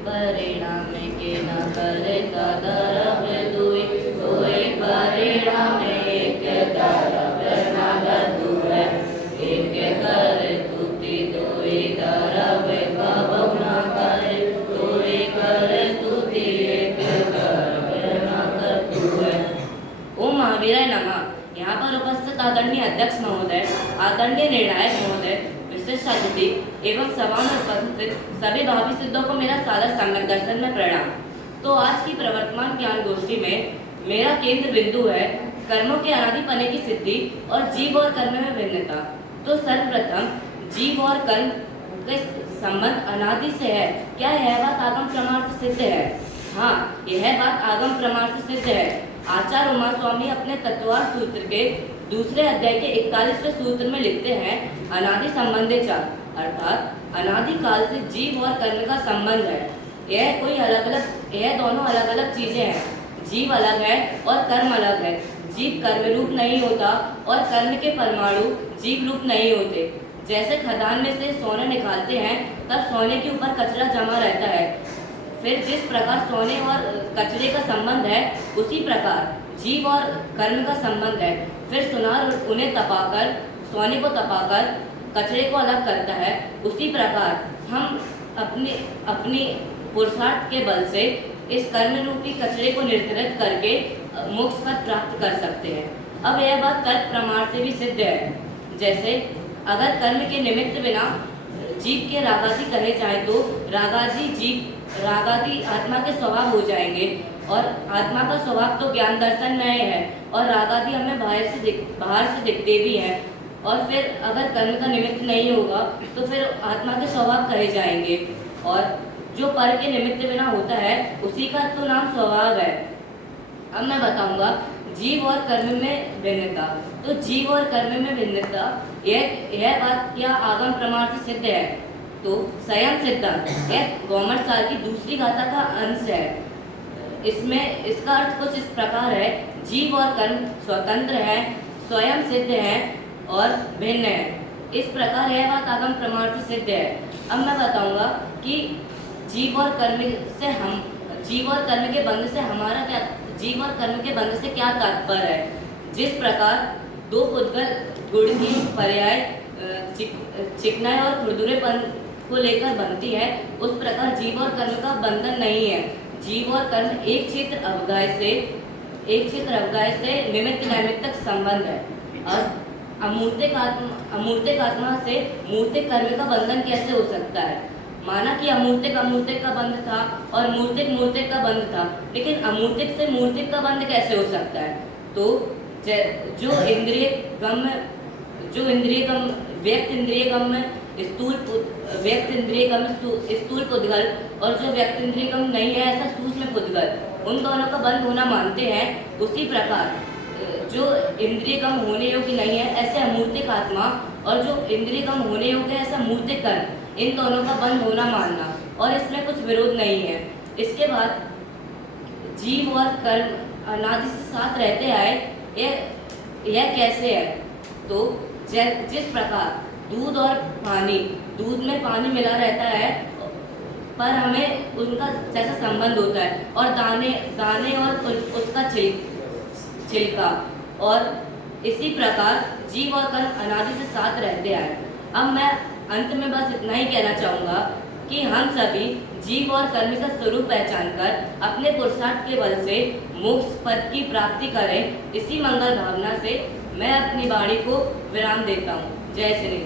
परिणाम के न करे द्रव्य दुई दुई परिणाम एक द्रव्य न दुई एक करे तुति दुई द्रव्य बहु न करे दुई करे तुति एक द्रव्य न दुई। ओम महावीराय नमः। यहाँ पर उपस्थित आदरणीय अध्यक्ष महोदय, आदरणीय निर्णायक महोदय, विशिष्ट अतिथि एवं सभा में उपस्थित सभी भावी सिद्धों को मेरा सादर सम्यक दर्शन में प्रणाम। तो आज की प्रवर्तमान ज्ञान गोष्ठी में मेरा केंद्र बिंदु है कर्मों के अनादिपने की सिद्धि और जीव और कर्म में भिन्नता। तो सर्वप्रथम जीव और कर्म के संबंध अनादि से है, क्या यह बात आगम प्रमाण से सिद्ध है? हाँ, यह बात आगम प्रमाण से सिद्ध है। आचार्य उमा स्वामी अपने तत्वार सूत्र के दूसरे अध्याय के 41वें सूत्र में लिखते हैं, अनादि संबंधे च, अर्थात अनादि काल से जीव और कर्म का संबंध है। यह दोनों अलग अलग चीजें हैं। जीव अलग है और कर्म अलग है। जीव कर्म रूप नहीं होता और कर्म के परमाणु जीव रूप नहीं होते। जैसे खदान में से सोना निकालते हैं तब सोने के ऊपर कचरा जमा रहता है, फिर जिस प्रकार सोने और कचरे का संबंध है उसी प्रकार जीव और कर्म का संबंध है। फिर सुनार उन्हें तपाकर, सोने को तपाकर कचरे को अलग करता है। उसी प्रकार हम अपनी पुरुषार्थ के बल से इस कर्म रूपी कचरे को निर्धारित करके मोक्ष पद प्राप्त कर सकते हैं। अब यह बात तर्क प्रमाण से भी सिद्ध है। जैसे अगर कर्म के निमित्त बिना जीव के रागादि कहे जाए तो रागादि आत्मा के स्वभाव हो जाएंगे, और आत्मा का स्वभाव तो ज्ञान दर्शन नए है और रागादि हमें बाहर से दिखते भी हैं। और फिर अगर कर्म का निमित्त नहीं होगा तो फिर आत्मा के स्वभाव कहे जाएंगे, और जो पर के निमित्त बिना होता है उसी का तो नाम स्वभाव है। अब मैं बताऊंगा जीव और कर्म में भिन्नता। तो जीव और कर्म में भिन्नता यह बात क्या आगम प्रमाण से सिद्ध है? तो स्वयं सिद्धांत यह गौमर साल की दूसरी गाथा का अंश है। इसमें इसका अर्थ कुछ इस प्रकार है, जीव और कर्म स्वतंत्र हैं, स्वयं सिद्ध हैं और भिन्न हैं। इस प्रकार यह बात आगम प्रमाण से सिद्ध है। अब मैं बताऊंगा कि जीव और कर्म के बंध से हमारा क्या, जीव और कर्म के बंध से क्या तात्पर्य है? जिस प्रकार दो पुद्गल गुण की पर्याय चिकनाई और खुरदुरेपन को लेकर बनती है, उस प्रकार जीव और कर्म का बंधन नहीं है। जीव और कर्म एक क्षेत्र अवगाय से निमित्त नैमित्तक संबंध है। और अमूर्तिक आत्मा से मूर्तिक कर्म का बंधन कैसे हो सकता है? माना कि अमूर्तिक का बंध था और मूर्तिक का बंध था, लेकिन अमूर्तिक से मूर्तिक का बंध कैसे हो सकता है? तो जो इंद्रिय गम व्यक्त इंद्रिय गम में स्थूल पुद्गल और जो व्यक्त इंद्रिय गम नहीं है ऐसा सूक्ष्म पुद्गल, उन दोनों का बंध होना मानते हैं। उसी प्रकार जो इंद्रिय गम होने योग्य नहीं है ऐसे अमूर्तिक आत्मा और जो इंद्रिय गम होने योग्य है ऐसा मूर्तिक कर्म, इन दोनों का बंध होना मानना, और इसमें कुछ विरोध नहीं है। इसके बाद जीव और कर्म अनादि से साथ रहते आए, यह कैसे है? तो जिस प्रकार दूध और पानी, दूध में पानी मिला रहता है पर हमें उनका जैसा संबंध होता है, और दाने और उसका छिलका, और इसी प्रकार जीव और कर्म अनादि से साथ रहते आए। अब मैं अंत में बस इतना ही कहना चाहूँगा कि हम सभी जीव और कर्म का स्वरूप पहचान कर अपने पुरुषार्थ के बल से मोक्ष पद की प्राप्ति करें। इसी मंगल भावना से मैं अपनी वाणी को विराम देता हूँ। जय श्री।